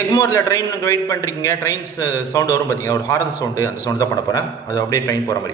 எக்மோரில் ட்ரெயினுக்கு வெயிட் பண்ணுறீங்க, train sound வரும் பார்த்தீங்கன்னா, ஒரு ஹாரன் சவுண்டு, அந்த சவுண்டு தான் பண்ண போகிறேன். அது அப்படியே ட்ரெயின் போகிற மாதிரி.